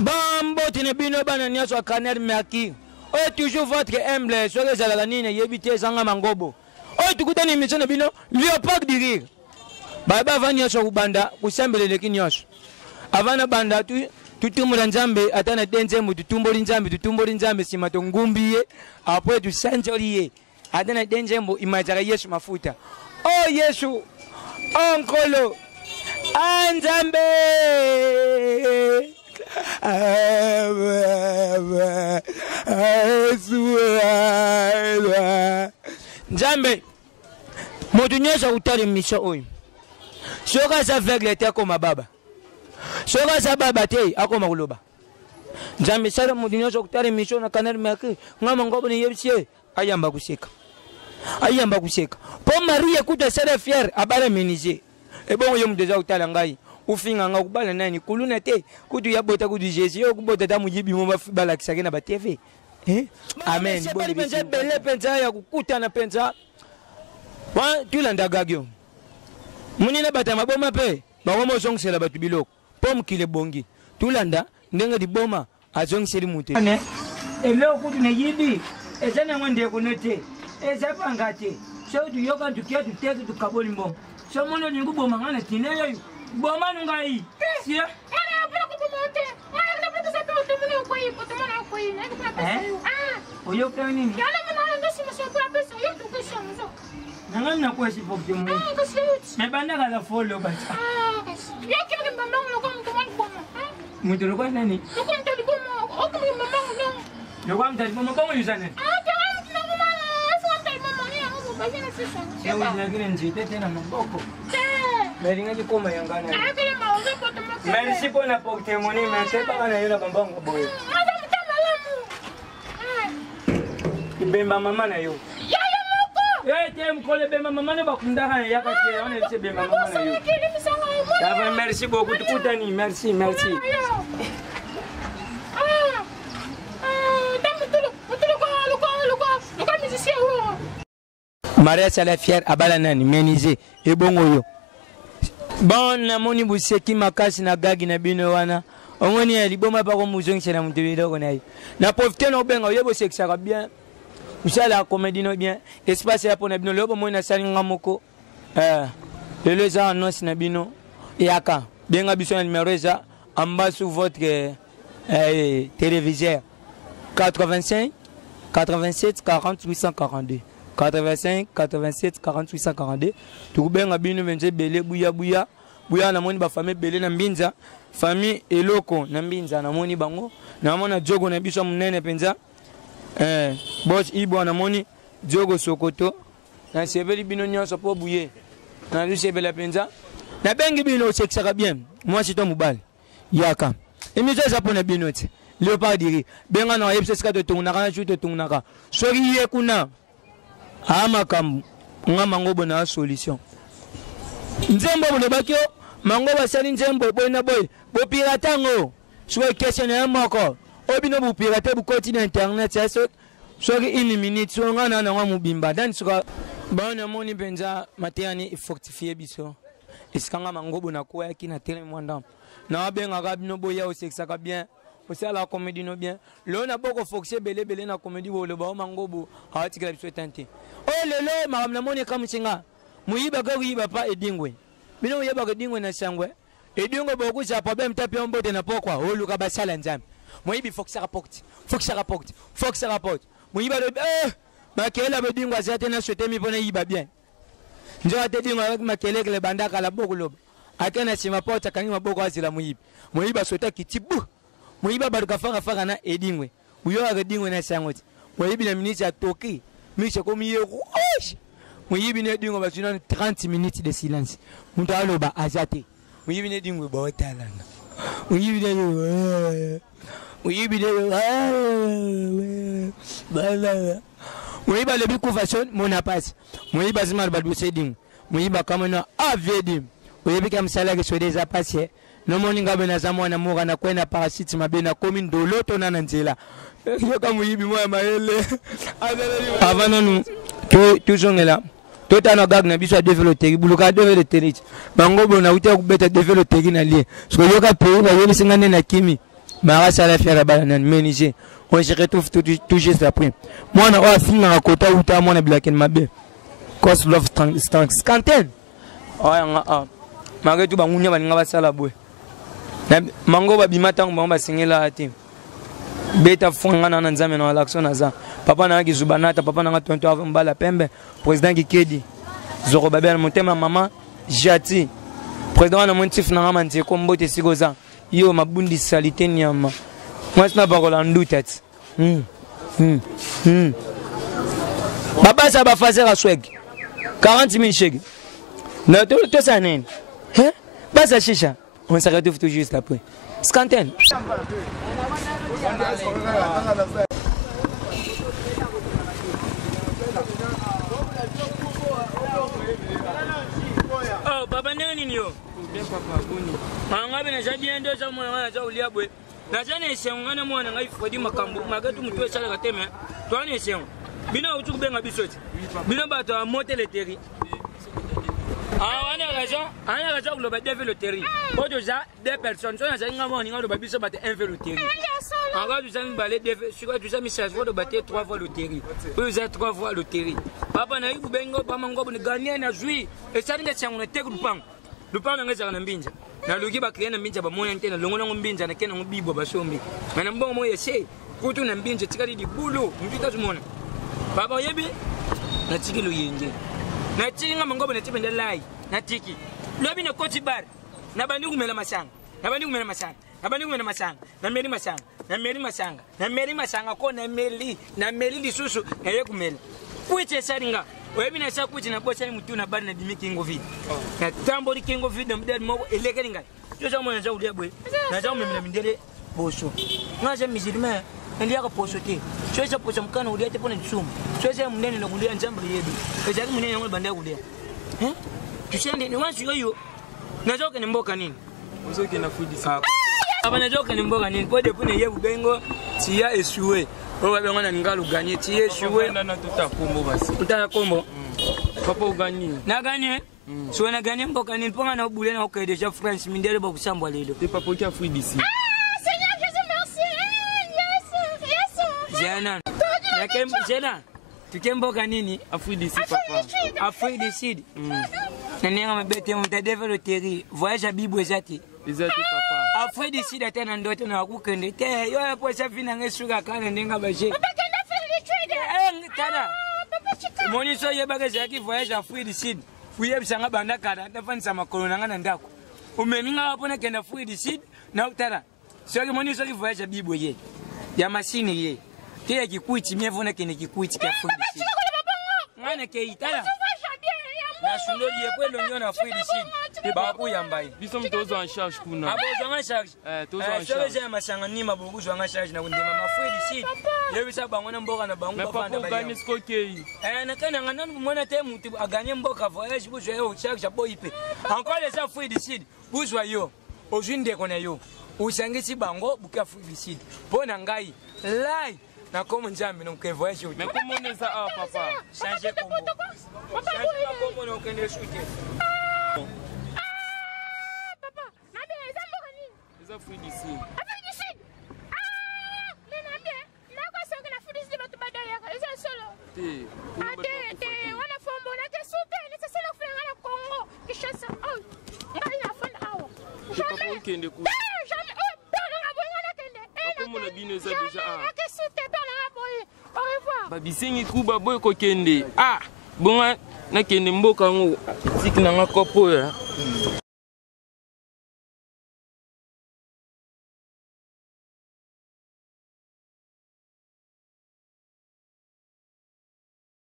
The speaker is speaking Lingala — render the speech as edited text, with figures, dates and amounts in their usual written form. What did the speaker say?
Bambo tinebino bana nyaso akaner maki. O toujours votre humble soke zalaka nini yebite zanga mangobo. O tukutani mission bino Léopard du rire. Baba vanya so kubanda kusambelele kinyoso. Avana banda tu tutumula nzambe atana denze mu tutumboli nzambe simato ngumbiye apwe tu sanjoliye atana denze mu imajara Yesu mafuta. Oh Yesu onkolo anzambe nzambe moto nyesa utali mission oyo soka sa vegle te akoma baba soka sa baba te akoma kuloba nzambe sala moto nyesa utali mission na kanali maki ngama ngobo ni yebsie ayamba kuseka po Maria kuta sala fier abala menize ebongo yo mudeza utala ngai ufinga nga kubala nani kuluna te kutu yabota kutu Jésus yo kubota ta mujibi mo bala kisake ba TV amen bole penza bele penza ya kukuta na penza wa tulanda gagyo munina bata maboma pe bawomo zongsela batu biloko pom kile bongi tulanda ndenga di boma azongseli mutu ne eleo kutu ne yibi ezana mwende kunote ezapangate so tu yoka tukia tuteke tukaboli mbom so mono ningu boma ngana tineyo boma nungai sia ana apela kumote ana pata sa pelo temune ko yi poto mana ko yi na ko pesa ah oyo kwa nini yana mana ndo sima so kwa pesa yo tu ko shamzo nanga na ko si pokte mu ko si me banda kala follow ba yo kile mama ngo ko mtomani boma mutoro kwa nani ko mtomani boma o ko mama ngo yo kwa mtomani boma ko yuzane Merci pour la porte-monnaie, mais c'est pas la yona bamba ngoboye. Bemba mama na yo. Ya moko. Te mkole bemba mama na bakundaka na yaka te on est bemba mama na yo. Ça va, merci beaucoup tukutani, merci. Maria sala fier abala nani menize ebongo yo bon na moni buseki makasi na gagi na bino wana ongoni ya liboma pa ko muzongisa na mutebelo ko nayi na profiter no benga yebo sekisa bien usala comédie no bien espace ya pona bino lobo mo na sali ngamoko le za annonce na bino yaka benga biso na numéro za amba sur votre téléviseur 85 87 40 842 85 87 40 842 tukubenga bino benze bele buya na moni ba famille bele na mbinza famille eloko na mbinza na moni bango na mona jogo na biso munene penza boss ibo na moni jogo sokoto na sebeli bino nyonso po buye na lusebela penza na bengi bino sekisaka bien moi c'est ton mobile yaka emizo za pona bino te Léopard diri benga na yebse ska to tunaka na chuto tunaka sori ye kuna amakambu ngama ngobo na solution nzembo bone bakyo mango basali nzembo boyna boy bo piratango so question ya moko obino bu pirate bu continent internet so sori une minute so ngana na ngamu bimba dan suka bana moni benza matiani fortifier biso iskanga mangobo na kwa kina tele mwanda na benga gabino boya o sexaka bien aussi à la comédie no bien l'on a beaucoup fonctionné belé na comédie bo le ba mangobo hawati kila biso tante oh lelo maram na moni kama singa muyiba ga yiba pa edingwe bino yeba ga dingwe na sangwe edingwe boku za problem tapi ombote na pokwa o luka basala nzambe muyibi fox rapport muyiba makela be dingwa zate na sote mi pona yiba bien njo ate dingwa avec makele le bandaka la boku loba akena sima pota kangi maboko azila muyiba sota kitibu muyiba baruka fanga na edingwe uyo ga dingwe na sangwe muyibi na minute ya toki Miche comme hier rouge. Muyibi ne dingo basuna 30 minutes de silence. Muntu aloba azate. Muyibi ne dingo ba talanga. Muyibi ne bala. Muyiba le biku fashion mona passe. Muyiba zimar badu seding. Muyiba kama na avedim. Muyibi kama salaga so des apasie. No moninga bena zamwa na mura na kwena parasite mabena commune do loto na nzela. Avant nous, tout sont là. Tout à gag na biso développer, buluka développer. Bango bona uta kubeta développer na lié. Parce que yoka pays ba yoni singane na kimi. Mara sala fière à Balanan, menisé. On se retrouve tout juste après. Moi, on a fini à côté où tu as mon black and mabe. Cause love stanks. Cantel. Ah, malgré tout, on va sala boue. Mango va bimata, on va signer la team. Beta fonga na nzame na l'action naza. Papa na ki zubanata, papa na tonto avant bala pembe. Président ki kedi. Zoro babel motema maman Jati. Président na montif na manti kombo te sigoza. Yo mabundi salite nyama. Moi je n'ai pas Rolando tête. Papa ça va faire à swag. 40 000 chèques. Na tout ça nene. Hein? Pas ça chicha. On se retrouve tout juste après. Scanten. Oh, papa nani yo? Papa boni. Anga bena jadi ndo za mwana za ulia bwe. Na jana esengana mwana ngai fodi makambo. Magatu mtu esala kateme. Twana esengo. Bina utu kubenga bisoti. Bina bato a monter le terri. Ah, on a raison que le bâtiment fait le terri. Pour déjà, deux personnes, on a dit que le bâtiment fait le terri. En gros, nous avons balé, sur tout ça, Michel, le bâtiment 3 fois le terri. Vous avez 3 fois le terri. Papa, n'a eu bengo, papa, mango, on a gagné, on a joué. Et ça, on a été le pan. Le pan, on a été un binja. Na lugi ba créer un binja, ba moyen interne, longo na binja, na kena bibo ba sombi. Mais na bon moyen c'est, quand on a binja, tikali di boulot, on dit tout le monde. Papa, yebi, na tiki lo yenge. Na tiki nga mango na tiki lai na tiki lobi na koti bar na bandi kumela masanga na bandi kumela masanga na bandi kumela masanga na meri masanga na meri masanga na meri masanga ko na meri lisusu na ye kumela kuiche saringa webi na sa kuiche na bosa ni mutu na bar na dimiki ngo vid na tambo di kingo vid na mdad mo eleke ninga yo sa mo na za ulia bwe na za mmemela mindele boso nga za mizirima ndi yaka posote choisa posa mkana ulia te pona tsumu choisa mnene na kulia njamba yedu kajaki mnene ngo banda kulia tu sais ni wansi yo nazoka ni mboka nini uzoke na fudi sasa aba nazoka ni mboka nini pode pone yebu bengo tia eshuwe oba bengo na ngalu ganye tia eshuwe na tuta kombo basi tuta kombo papa ugani na ganye so na ganye mboka nini ponga na obule na okede ja France mindele ba kusambwa lelo te papa kia fudi si Seigneur Jésus merci yes Jana yakem Jana tukemboka nini Afrique du Sud papa Afrique du Sud Nenga mabete mutadeve le terri voyage à Bibo ezati papa Afrique du Sud atena ndoto na kukende te yo hapo safi na ngesuka kana ndenga baje papa kenda faire le trade kana moni so ye bagaje yaki voyage Afrique du Sud uye bisanga banda kada ndafanisa makolo nanga na ndako umeminga hapo na kenda Afrique du Sud na utara so ke moni so ki voyage à Bibo ye ya machine ye ke kikuiti mievona kene kikuiti ka Afrique du Sud ngana ke itala na shundoli yepo lonyo na Afrique du Sud ba ko yambai biso mtozo en charge kuna abo en charge tozo en charge je masanga ni mabugu zo en charge na kundema ma Afrique du Sud yebisa bangona mboka na bangu ba fanda ba gani skokei na kana ngana mona te mutu aganye mboka voyage buzo yo charge abo ipe encore les Afrique du Sud buzo yo ojinde kona yo usangisi bango buka Afrique du Sud bona ngai lai na comme njambe no ke voyage mais comment on ça papa changer combo changer combo no kende shooter papa na bien ça mboka nini ça fui d'ici mais na bien na kwa soko na fui d'ici batu badaya ça solo te wana fombo na ke super ni sasa na fenga na Congo kishasa ngai na fanda awa jamais kende ku jamais comment on a bien ça déjà babisengi kuba boy ko kende bon na kende mboka ngo tikina ngako poya